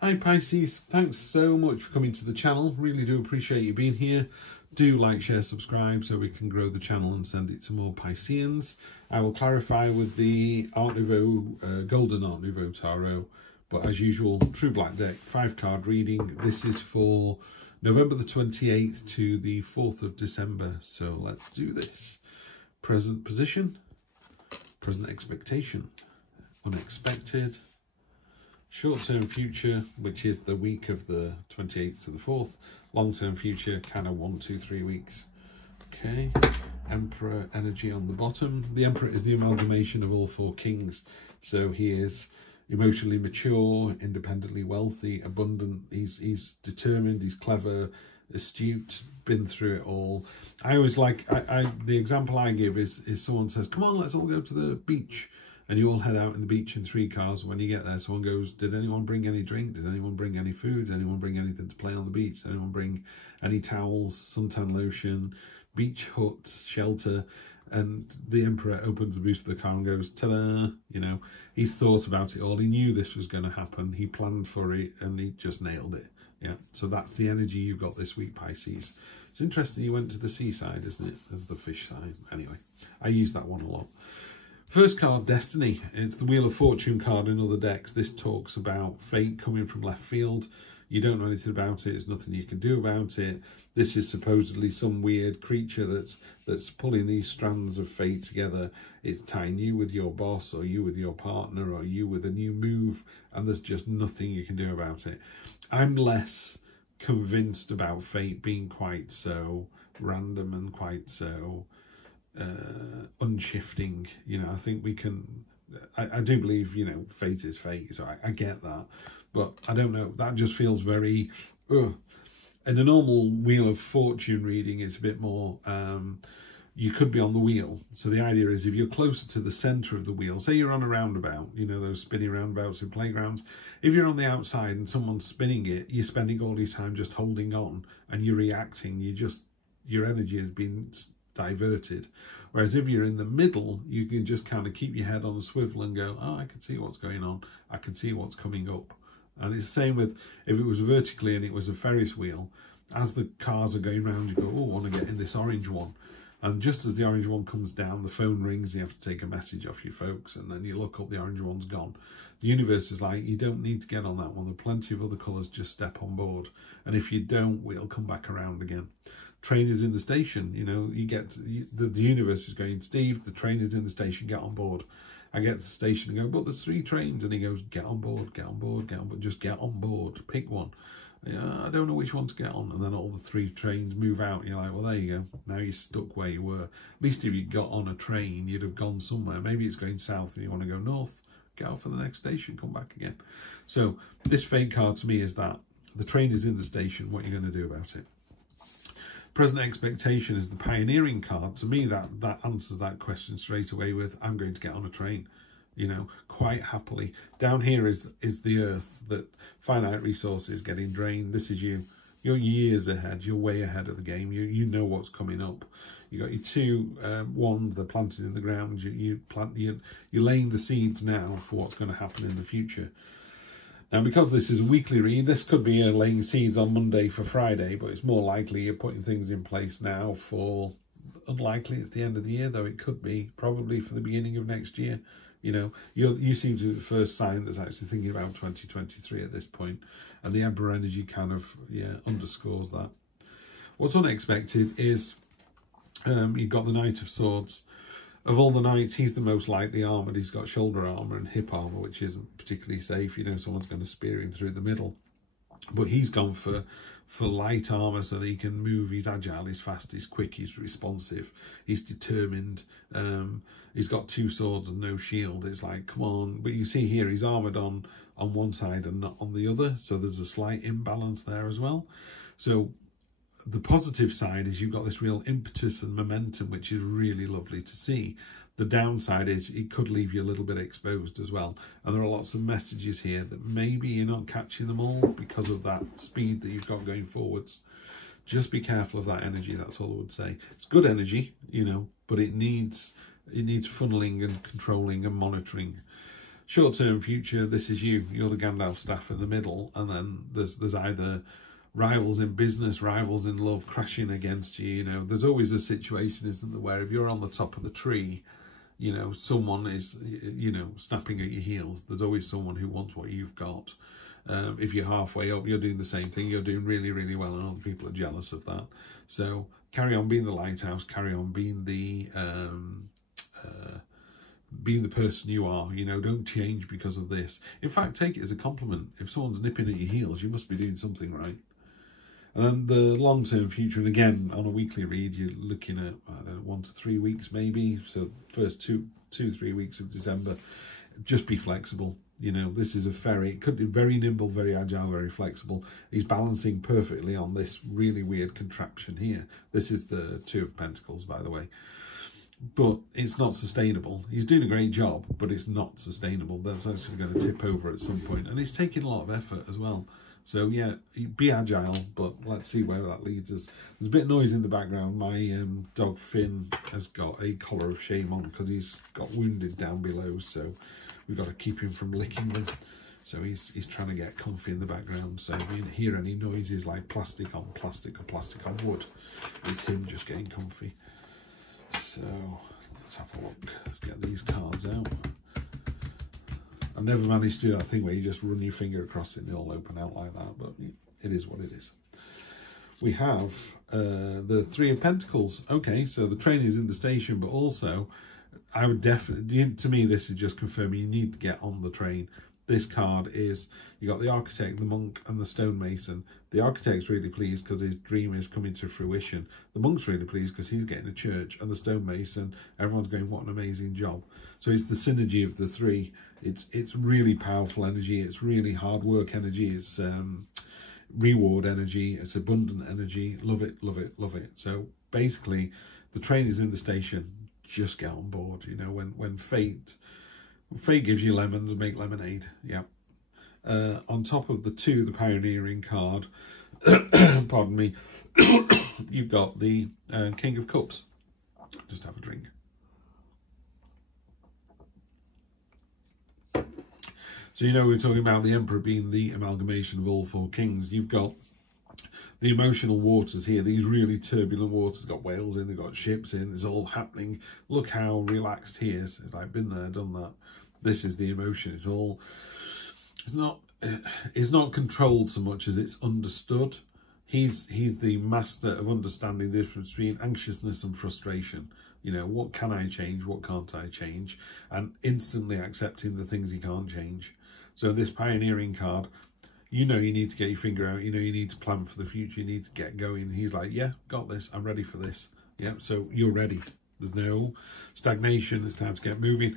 Hi Pisces, thanks so much for coming to the channel. Really do appreciate you being here. Do like, share, subscribe so we can grow the channel and send it to more Pisceans. I will clarify with the Art Nouveau, Golden Art Nouveau Tarot, but as usual, True Black deck, 5-card reading. This is for November the 28th to the 4th of December. So let's do this. Present position, present expectation, unexpected, short-term future, which is the week of the 28th to the 4th. Long-term future, kind of 1, 2, 3 weeks. Okay. Emperor energy on the bottom. The Emperor is the amalgamation of all 4 kings. So he is emotionally mature, independently wealthy, abundant. He's determined, he's clever, astute, been through it all. I always like, the example I give is someone says, come on, let's all go to the beach. And you all head out in the beach in 3 cars. When you get there, someone goes, did anyone bring any drink? Did anyone bring any food? Did anyone bring anything to play on the beach? Did anyone bring any towels, suntan lotion, beach huts, shelter? And the Emperor opens the boot of the car and goes, ta-da! You know, he's thought about it all. He knew this was going to happen. He planned for it and he just nailed it. Yeah, so that's the energy you've got this week, Pisces. It's interesting you went to the seaside, isn't it, as the fish sign? Anyway, I use that one a lot. First card, Destiny. It's the Wheel of Fortune card in other decks. This talks about fate coming from left field. You don't know anything about it. There's nothing you can do about it. This is supposedly some weird creature that's pulling these strands of fate together. It's tying you with your boss, or you with your partner, or you with a new move, and there's just nothing you can do about it. I'm less convinced about fate being quite so random and quite so unshifting. You know, I think we can, I do believe, you know, fate is fate, so I get that, but I don't know, that just feels very in a normal Wheel of Fortune reading, it's a bit more you could be on the wheel. So the idea is, if you're closer to the center of the wheel, say you're on a roundabout, you know, those spinning roundabouts in playgrounds, if you're on the outside and someone's spinning it, you're spending all your time just holding on and you're reacting. Your energy has been diverted. Whereas if you're in the middle, you can just kind of keep your head on a swivel and go, oh, I can see what's going on, I can see what's coming up. And it's the same with, if it was vertically and it was a Ferris wheel, as the cars are going round, you go, oh, I want to get in this orange one. And just as the orange one comes down, the phone rings, you have to take a message off your folks, and then you look up, the orange one's gone. The universe is like, you don't need to get on that one, there are plenty of other colours, just step on board. And if you don't, we'll come back around again. Train is in the station, you know, the universe is going, Steve, the train is in the station, get on board. I get to the station and go, but there's 3 trains, and he goes, get on board, get on board, get on board, just get on board, pick one. I don't know which one to get on. And then all the 3 trains move out, and you're like, well, there you go, now you're stuck where you were. At least if you got on a train, you'd have gone somewhere. Maybe it's going south and you want to go north, get off for the next station, come back again. So this fate card to me is that the train is in the station, what are you going to do about it? Present expectation is the pioneering card. To me, that answers that question straight away with, I'm going to get on a train, you know, quite happily. Down here is the earth, that finite resources getting drained. This is you. You're years ahead. You're way ahead of the game. You know what's coming up. You got your 2 wands, they're planted in the ground. You're laying the seeds now for what's going to happen in the future. Now, because this is a weekly read, this could be laying seeds on Monday for Friday, but it's more likely you're putting things in place now for, unlikely it's the end of the year, though it could be probably for the beginning of next year. You know, you seem to be the first sign that's actually thinking about 2023 at this point, and the Emperor energy kind of, yeah, underscores that. What's unexpected is you've got the Knight of Swords. Of all the knights, he's the most lightly armoured. He's got shoulder armour and hip armour, which isn't particularly safe. You know, someone's going to spear him through the middle. But he's gone for light armour so that he can move. He's agile, he's fast, he's quick, he's responsive, he's determined. He's got 2 swords and no shield. It's like, come on. But you see here, he's armoured on one side and not on the other. So there's a slight imbalance there as well. So the positive side is you've got this real impetus and momentum, which is really lovely to see. The downside is it could leave you a little bit exposed as well. And there are lots of messages here that maybe you're not catching them all because of that speed that you've got going forwards. Just be careful of that energy, that's all I would say. It's good energy, you know, but it needs funneling and controlling and monitoring. Short-term future, this is you. You're the Gandalf staff in the middle, and then there's either rivals in business, rivals in love crashing against you. You know, there's always a situation, isn't there, where if you're on the top of the tree, you know, someone is, you know, snapping at your heels. There's always someone who wants what you've got. If you're halfway up, you're doing the same thing. You're doing really, really well, and other people are jealous of that. So carry on being the lighthouse. Carry on being the person you are. You know, don't change because of this. In fact, take it as a compliment. If someone's nipping at your heels, you must be doing something right. And then the long-term future, and again, on a weekly read, you're looking at, I don't know, 1 to 3 weeks maybe. So first 2-3 weeks of December, just be flexible. You know, this is a ferry. It could be very nimble, very agile, very flexible. He's balancing perfectly on this really weird contraption here. This is the Two of Pentacles, by the way. But it's not sustainable. He's doing a great job, but it's not sustainable. That's actually going to tip over at some point. And he's taking a lot of effort as well. So, yeah, be agile, but let's see where that leads us. There's a bit of noise in the background. My dog Finn has got a collar of shame on because he's got wounded down below, so we've got to keep him from licking them. So he's trying to get comfy in the background. So if you hear any noises like plastic on plastic or plastic on wood, it's him just getting comfy. So let's have a look. Let's get these cards out. I've never managed to do that thing where you just run your finger across it and they all open out like that, but it is what it is. We have the Three of Pentacles. Okay, so the train is in the station, but also I would definitely, to me, this is just confirming you need to get on the train. This card is, you got the architect, the monk, and the stonemason. The architect's really pleased because his dream is coming to fruition. The monk's really pleased because he's getting a church, and the stonemason, everyone's going, what an amazing job. So it's the synergy of the three. It's really powerful energy. It's really hard work energy. It's reward energy. It's abundant energy. Love it, love it, love it. So basically, the train is in the station. Just get on board. You know, when fate gives you lemons, make lemonade. Yeah. On top of the two, the pioneering card, pardon me, you've got the King of Cups. Just have a drink. So, you know, we're talking about the Emperor being the amalgamation of all four kings. You've got the emotional waters here, these really turbulent waters. Got whales in, they've got ships in, it's all happening. Look how relaxed he is. It's like, been there, done that. This is the emotion. It's not controlled so much as it's understood. He's the master of understanding the difference between anxiousness and frustration. You know, what can I change? What can't I change? And instantly accepting the things he can't change. So this pioneering card, you know you need to get your finger out. You know you need to plan for the future. You need to get going. He's like, yeah, got this. I'm ready for this. Yeah, so you're ready. There's no stagnation. It's time to get moving.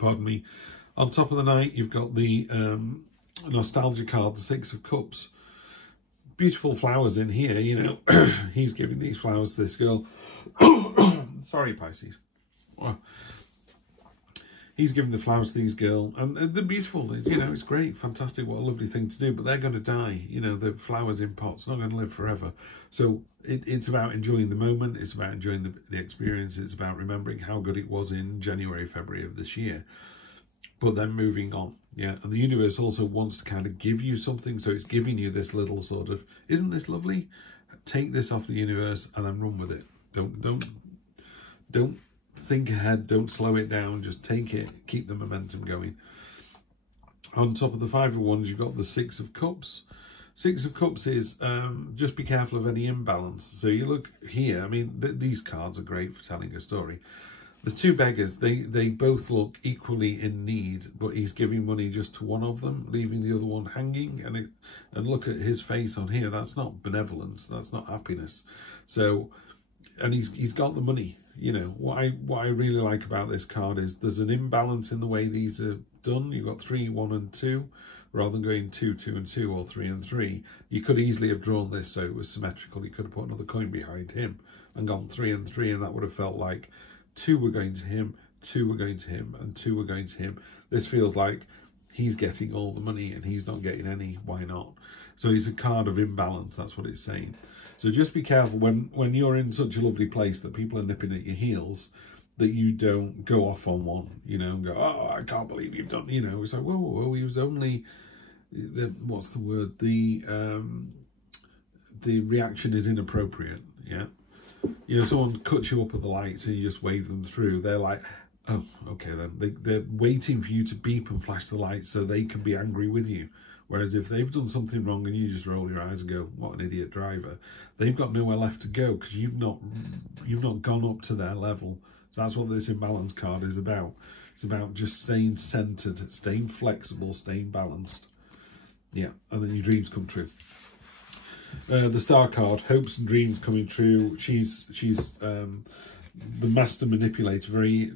Pardon me. On top of the night, you've got the nostalgia card, the Six of Cups. Beautiful flowers in here, you know. He's giving these flowers to this girl. Sorry, Pisces. Well, he's giving the flowers to these girl, and they're beautiful. You know, it's great, fantastic, what a lovely thing to do. But they're going to die. You know, the flowers in pots, not going to live forever. So it's about enjoying the moment. It's about enjoying the experience. It's about remembering how good it was in January, February of this year. But then moving on, yeah. And the universe also wants to kind of give you something, so it's giving you this little sort of, isn't this lovely? Take this off the universe and then run with it. Don't think ahead. Don't slow it down. Just take it. Keep the momentum going. On top of the Five of Wands, you've got the Six of Cups. Six of Cups is just be careful of any imbalance. So you look here. I mean, these cards are great for telling a story. The two beggars, they both look equally in need, but he's giving money just to one of them, leaving the other one hanging. And look at his face on here. That's not benevolence. That's not happiness. So, and he's got the money. You know, what I really like about this card is there's an imbalance in the way these are done. You've got 3, 1 and 2, rather than going 2, 2 and 2 or 3 and 3. You could easily have drawn this so it was symmetrical. You could have put another coin behind him and gone 3 and 3, and that would have felt like 2 were going to him, 2 were going to him, and 2 were going to him. This feels like he's getting all the money and he's not getting any. Why not? So he's a card of imbalance. That's what it's saying. So just be careful when you're in such a lovely place that people are nipping at your heels. that you don't go off on one, you know, and go, oh, I can't believe you've done, you know. It's like, whoa, whoa, whoa, he was only, what's the word? The reaction is inappropriate, yeah. You know, someone cuts you up at the lights and you just wave them through. They're like, oh, okay then. They're waiting for you to beep and flash the lights so they can be angry with you. Whereas if they've done something wrong and you just roll your eyes and go, what an idiot driver, they've got nowhere left to go because you've not gone up to their level. So that's what this imbalance card is about. It's about just staying centered, staying flexible, staying balanced. Yeah, and then your dreams come true. The star card, hopes and dreams coming true. She's the master manipulator, very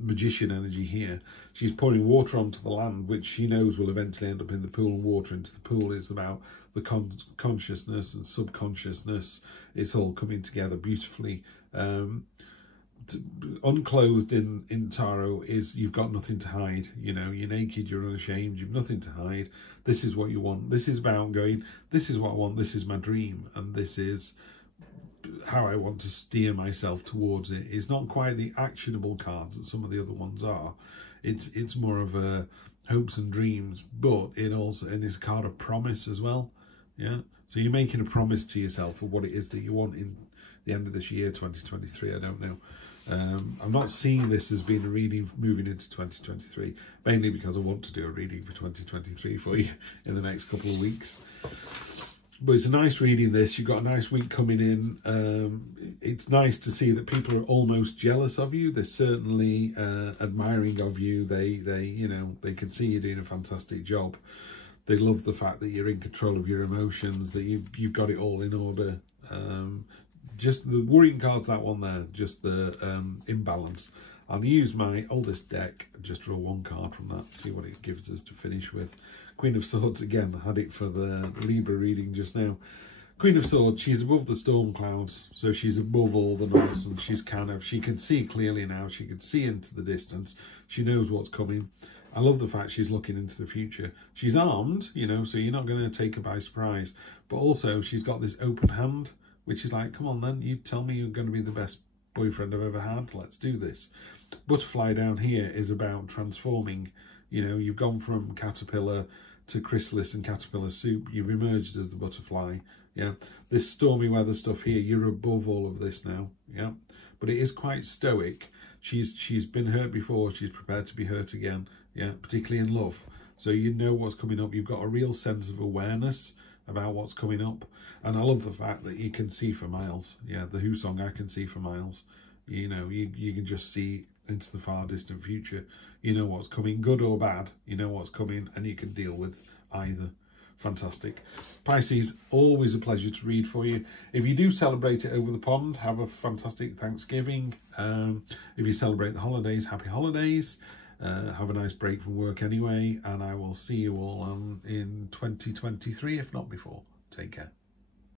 magician energy here. She's pouring water onto the land, which she knows will eventually end up in the pool, and water into the pool is about the consciousness and subconsciousness. It's all coming together beautifully. Unclothed in tarot is you've got nothing to hide. You know, you're naked, you're unashamed, you've nothing to hide. This is what you want. This is about going, this is what I want, this is my dream, and this is how I want to steer myself towards it. It's not quite the actionable cards that some of the other ones are. It's more of a hopes and dreams, but it also, and it's a card of promise as well. Yeah, so you're making a promise to yourself of what it is that you want in the end of this year, 2023. I don't know. I'm not seeing this as being a reading moving into 2023, mainly because I want to do a reading for 2023 for you in the next couple of weeks. But it's a nice reading this. You've got a nice week coming in. It's nice to see that people are almost jealous of you. They're certainly admiring of you. They you know, they can see you doing a fantastic job. They love the fact that you're in control of your emotions, that you've got it all in order. Just the worrying card's that one there, just the imbalance. I'll use my oldest deck, just draw one card from that, see what it gives us to finish with. Queen of Swords, again, I had it for the Libra reading just now. Queen of Swords, she's above the storm clouds, so she's above all the nonsense. She's kind of, she can see clearly now, she can see into the distance, she knows what's coming. I love the fact she's looking into the future. She's armed, you know, so you're not going to take her by surprise, but also she's got this open hand, which is like, come on then, you tell me you're going to be the best boyfriend I've ever had, let's do this. Butterfly down here is about transforming. You know, you've gone from caterpillar to chrysalis and caterpillar soup, you've emerged as the butterfly. Yeah, this stormy weather stuff here, you're above all of this now. Yeah, but it is quite stoic. She's been hurt before, she's prepared to be hurt again. Yeah, particularly in love. So you know what's coming up. You've got a real sense of awareness about what's coming up, and I love the fact that you can see for miles. Yeah, the Who song, I can see for miles. You know, you can just see into the far distant future. You know what's coming, good or bad. You know what's coming, and you can deal with either. Fantastic. Pisces, always a pleasure to read for you. If you do celebrate it over the pond, have a fantastic Thanksgiving. If you celebrate the holidays, happy holidays. Have a nice break from work anyway, and I will see you all in 2023, if not before. Take care.